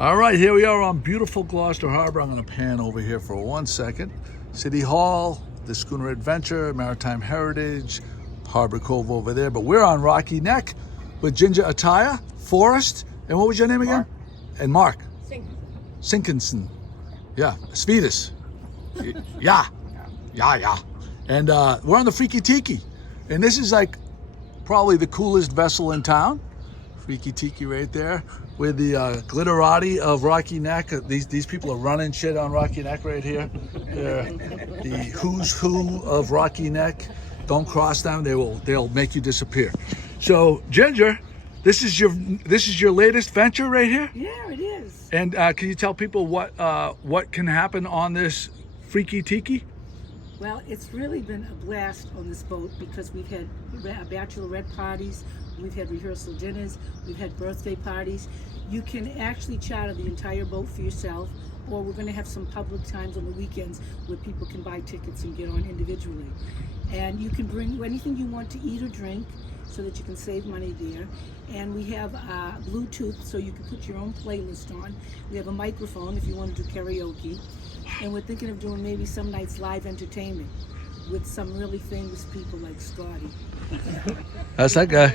All right, here we are on beautiful Gloucester Harbor. I'm going to pan over here for 1 second. City Hall, the Schooner Adventure, Maritime Heritage, Harbor Cove over there. But we're on Rocky Neck with Ginger Attaya, Forrest, and what was your name again? Mark. And Mark. Sinkinson. Sinkinson. Yeah, Svedis. Yeah. And we're on the Friki Tiki. And this is like probably the coolest vessel in town. Friki Tiki right there. With the glitterati of Rocky Neck. These people are running shit on Rocky Neck right here. They're the who's who of Rocky Neck. Don't cross them; they'll make you disappear. So Ginger, this is your latest venture right here. Yeah, it is. And can you tell people what can happen on this Friki Tiki? Well, it's really been a blast on this boat because we've had bachelorette parties, we've had rehearsal dinners, we've had birthday parties. You can actually charter the entire boat for yourself, or we're going to have some public times on the weekends where people can buy tickets and get on individually. And you can bring anything you want to eat or drink so that you can save money there. And we have Bluetooth so you can put your own playlist on. We have a microphone if you want to do karaoke. And we're thinking of doing maybe some nights live entertainment with some really famous people like Scotty. That's that guy.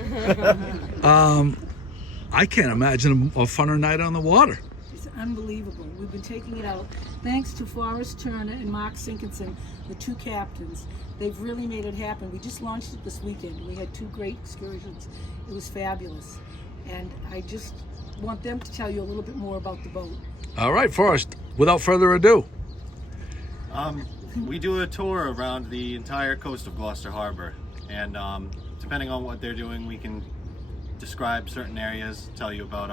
I can't imagine a funner night on the water. It's unbelievable. We've been taking it out. Thanks to Forrest Turner and Mark Sinkinson, the two captains. They've really made it happen. We just launched it this weekend. We had 2 great excursions. It was fabulous. And I just want them to tell you a little bit more about the boat. All right, Forrest, without further ado. We do a tour around the entire coast of Gloucester Harbor, and depending on what they're doing, we can describe certain areas, tell you about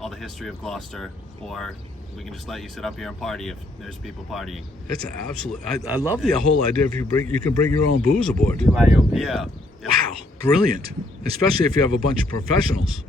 all the history of Gloucester, or we can just let you sit up here and party if there's people partying. It's an absolute. I love the whole idea. If you can bring your own booze aboard. Yeah. Yep. Wow, brilliant! Especially if you have a bunch of professionals,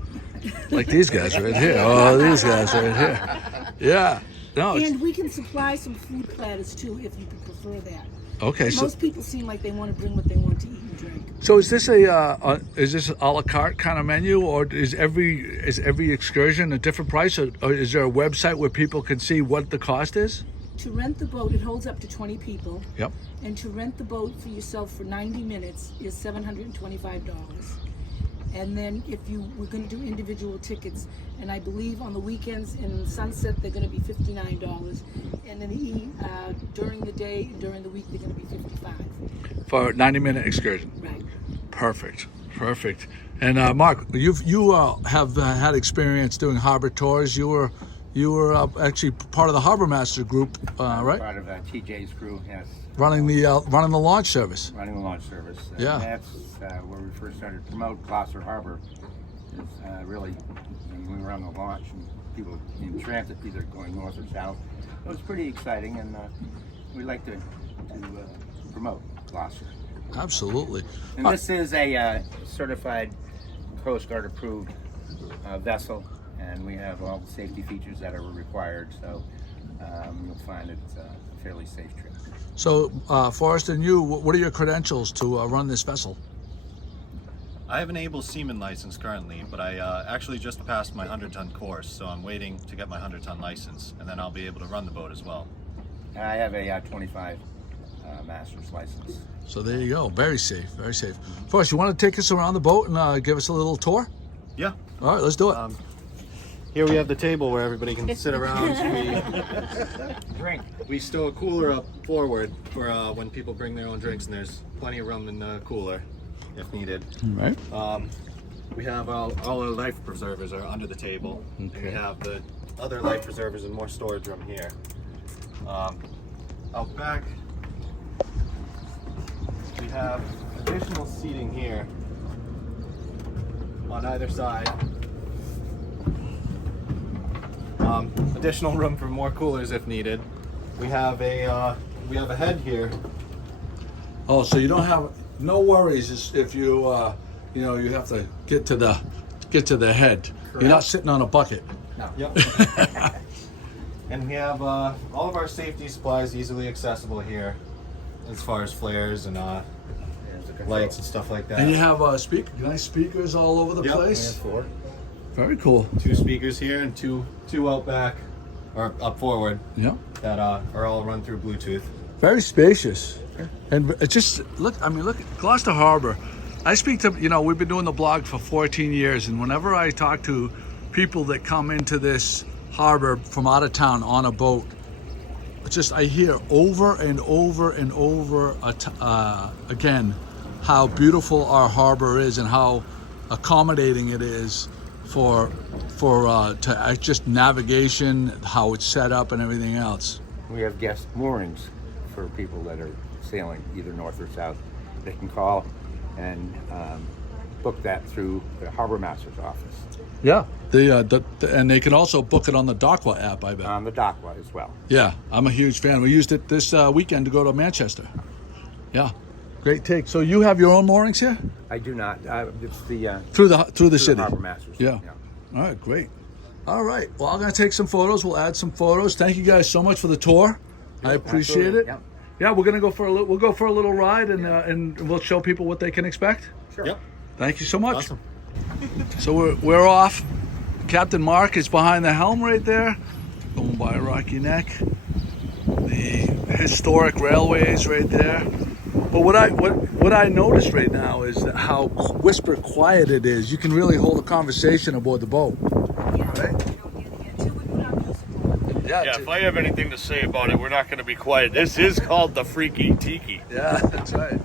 like these guys right here. Oh, these guys right here. Yeah. No. And we can supply some food platters too, if you prefer that. Okay. Most people seem like they want to bring what they want to eat and drink. So is this is this a la carte kind of menu, or is every excursion a different price, or is there a website where people can see what the cost is? To rent the boat, it holds up to 20 people. Yep. And to rent the boat for yourself for 90 minutes is $725. And then we're going to do individual tickets, and I believe on the weekends in Sunset they're going to be $59, and then during the day and during the week they're going to be $55. For a 90-minute excursion. Right. Perfect. And Mark, you have had experience doing harbor tours. You were actually part of the Harbor Master group, right? Part of TJ's crew, yes. Running the launch service. Running the launch service. Yeah. That's where we first started to promote Gloucester Harbor. Really, when we were on the launch and people in transit, either going north or south. It was pretty exciting, and we like to promote Gloucester. Absolutely. And this is a certified Coast Guard approved vessel, and we have all the safety features that are required, so you'll find it's a fairly safe trip. So, Forrest and you, what are your credentials to run this vessel? I have an able seaman license currently, but I actually just passed my 100-ton course, so I'm waiting to get my 100-ton license, and then I'll be able to run the boat as well. I have a 25 master's license. So there you go. Very safe. Forrest, you want to take us around the boat and give us a little tour? Yeah. All right, let's do it. Here we have the table where everybody can sit around. We stow a cooler up forward for when people bring their own drinks, and there's plenty of room in the cooler if needed. All right. We have all our life preservers are under the table. Okay. We have the other life preservers and more storage room here. Out back, we have additional seating here on either side. Additional room for more coolers if needed. We have a head here. Oh, so you don't have no worries if you you have to get to the head. Correct. You're not sitting on a bucket. No. Yep. And we have all of our safety supplies easily accessible here, as far as flares and lights and stuff like that. And you have nice speakers all over the Yep. place. We have 4. Very cool. 2 speakers here and two out back or up forward Yeah. that are all run through Bluetooth. Very spacious. And it just look at Gloucester Harbor. I speak to, we've been doing the blog for 14 years, and whenever I talk to people that come into this harbor from out of town on a boat, I hear over and over and over again how beautiful our harbor is and how accommodating it is for just navigation, how it's set up and everything else. We have guest moorings for people that are sailing either north or south. They can call and book that through the harbor master's office. Yeah, and they can also book it on the Docwa app, I bet. On the Docwa as well. Yeah, I'm a huge fan. We used it this weekend to go to Manchester. Yeah, great take. So you have your own moorings here? I do not. It's the Through the city. harbor masters. Yeah. All right, great. All right. Well, I'm gonna take some photos. We'll add some photos. Thank you guys so much for the tour. I appreciate Absolutely. it. Yep. Yeah, we're gonna go for a little ride, and we'll show people what they can expect. Sure. Yep. Thank you so much. Awesome. So we're off. Captain Mark is behind the helm right there, going by Rocky Neck. The historic railways right there. But what I noticed right now is how whisper quiet it is. You can really hold a conversation aboard the boat. Right? Yeah, if I have anything to say about it, we're not going to be quiet. This is called the Friki Tiki. Yeah, that's right.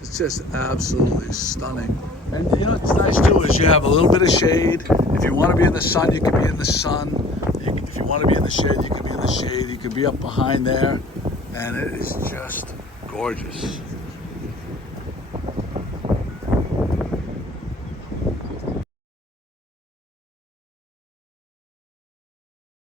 It's just absolutely stunning. And what's nice too is you have a little bit of shade. If you want to be in the sun, you can be in the sun. If you want to be in the shade, you can be in the shade. You can be up behind there. And it is just gorgeous.